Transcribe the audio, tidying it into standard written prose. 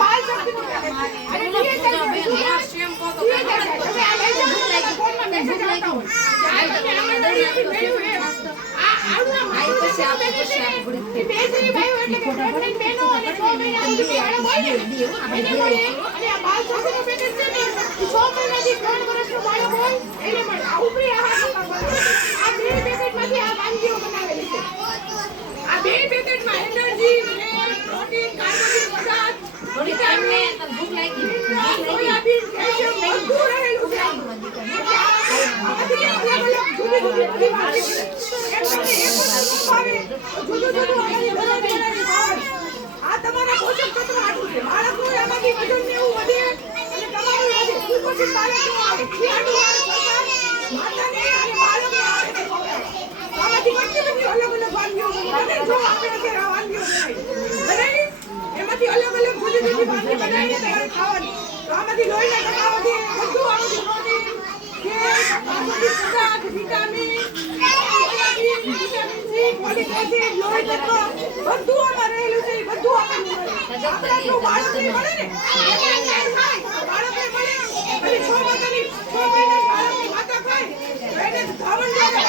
બાલ શક્તિનું પેકેજ છે. અને DHL શેમ્પૂ તો હવે આ લઈ જાઓ ફોનમાં મેસેજ આવતા હોય આ તમે આંગણવાડીથી મેળવ્યું એ આવડા માહિતી પેકેજ છે એ બેસરી ભાઈઓ એટલે કે પ્રેગ્નન્ટ બહેનો અને 6 મહિનાથી બાળક હોય ને એને મળે. અને આ બાલ શક્તિનું પેકેજ છે ને 6 મહિનાથી 3 વર્ષનું બાળક હોય એને મળે. આ ઉપરી આહારમાં આ બે પેકેટમાંથી આ વાનગીઓ બનાવેલી છે. આ બે પેકેટમાં એનર્જી પ્રોટીન કાર્બોહાઈડ્રેટ પદાર્થ વિટામિન ભૂખ લાગી સોયાબીન કેલ્શિયમ બધું રહેલું છે. આ તમારા પોષક તત્વ આટલું છે. બાળકનું એમાંથી વજન ને એવું વધે અને તમારું વધે કુપોષિત બાળકનું આવે ખીયાનું આવે માતાને અને બાળકને આવે છે આમાંથી કેટલી બધી અલગ અલગ વાનગીઓ બને જો આપણે અત્યારે આ વાનગીઓ બનાવી એમાંથી અલગ અલગ જુદી જુદી વાનગી બનાવીને ત્યારે ખાવાની તો આમાંથી લોહીના ટકાવાથી બધું આમાંથી પ્રોટીન કાર્બોહાઈડ્રેટ પદાર્થ vitamin vitamin C folic acid લોહી તત્વ બધું આમાં રહેલું છે. બધું આપણને મળે. આપણા બાળકને મળે ને બાળકને મળે પછી 6 મહિનાની બાળકની માતા ખાય તો એને ધાવણ મળે ને